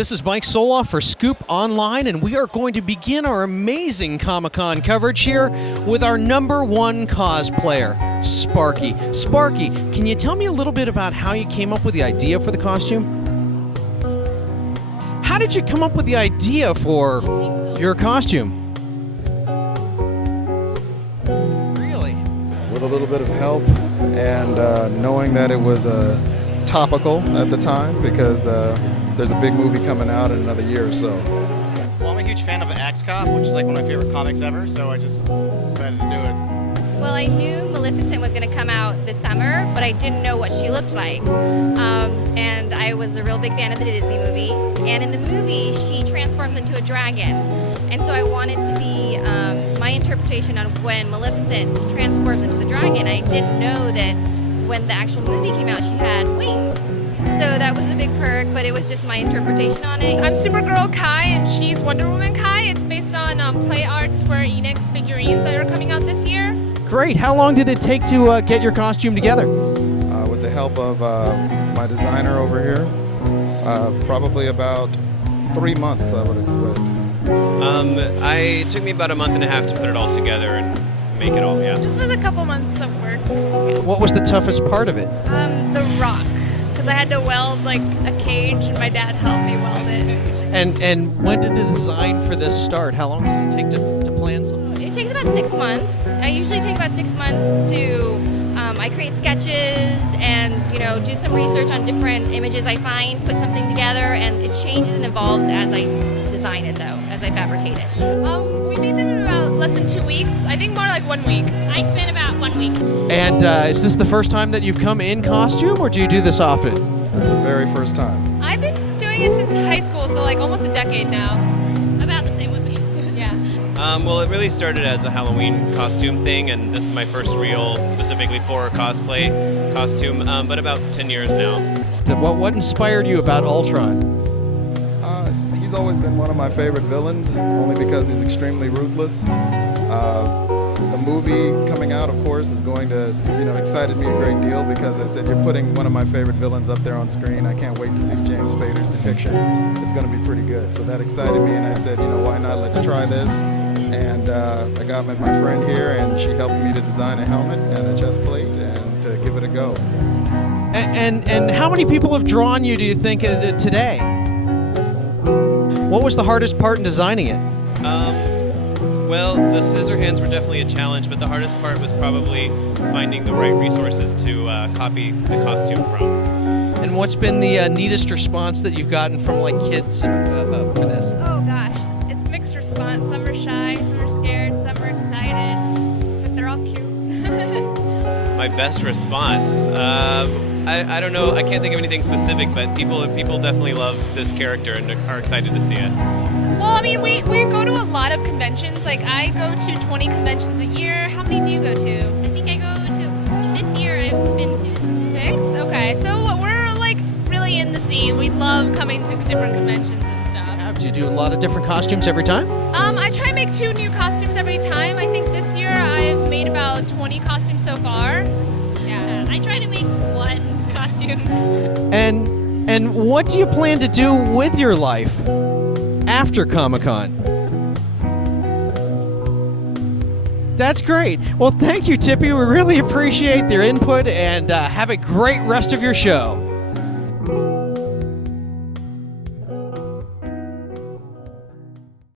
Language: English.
This is Mike Soloff for Scoop Online, and we are going to begin our amazing Comic-Con coverage here with our #1 cosplayer, Sparky. Sparky, can you tell me a little bit about how you came up with the idea for the costume? How did you come up with the idea for your costume? Really? With a little bit of help and knowing that it was topical at the time because there's a big movie coming out in another year or so. Well, I'm a huge fan of Axe Cop, which is like one of my favorite comics ever, so I just decided to do it. Well, I knew Maleficent was going to come out this summer, but I didn't know what she looked like. And I was a real big fan of the Disney movie. And in the movie, she transforms into a dragon. And so I wanted to be my interpretation on when Maleficent transforms into the dragon. I didn't know that when the actual movie came out, she had wings. So that was a big perk, but it was just my interpretation on it. I'm Supergirl Kai, and she's Wonder Woman Kai. It's based on Play Art Square Enix figurines that are coming out this year. Great. How long did it take to get your costume together? With the help of my designer over here, probably about 3 months, I would expect. It took me about a month and a half to put it all together and make it all, yeah. This was a couple months of work. What was the toughest part of it? The rock, because I had to weld like a cage, and my dad helped me weld it. And when did the design for this start? How long does it take to plan something? It takes about 6 months. I usually take about 6 months to, I create sketches and, do some research on different images I find, put something together, and it changes and evolves as I design it, though, as I fabricate it. We made them in about less than 2 weeks. I think more like 1 week. I spent about 1 week. And is this the first time that you've come in costume, or do you do this often? This is the very first time. I've been doing it since high school, so like almost a decade now. About the same with me. Yeah. Well, it really started as a Halloween costume thing, and this is my first real, specifically for cosplay costume, but about 10 years now. What inspired you about Ultron? He's always been one of my favorite villains, only because he's extremely ruthless. The movie coming out, of course, is going to, excited me a great deal because I said, you're putting one of my favorite villains up there on screen. I can't wait to see James Spader's depiction. It's going to be pretty good. So that excited me, and I said, why not? Let's try this. And I got my friend here, and she helped me to design a helmet and a chest plate and to give it a go. And how many people have drawn you, do you think, today? What was the hardest part in designing it? Well, the scissor hands were definitely a challenge, but the hardest part was probably finding the right resources to copy the costume from. And what's been the neatest response that you've gotten from kids for this? Oh gosh, it's mixed response. Some are shy, some are scared, some are excited, but they're all cute. My best response? I don't know. I can't think of anything specific, but people definitely love this character and are excited to see it. Well, I mean, we go to a lot of conventions. Like, I go to 20 conventions a year. How many do you go to? I think I go to, this year I've been to 6? Okay, so we're really in the scene. We love coming to different conventions and stuff. Do you do a lot of different costumes every time? I try and make 2 new costumes every time. I think this year I've made about 20 costumes so far. Yeah, I try to make 1 costume. And what do you plan to do with your life after Comic-Con? That's great. Well, thank you, Tippy. We really appreciate your input, and have a great rest of your show.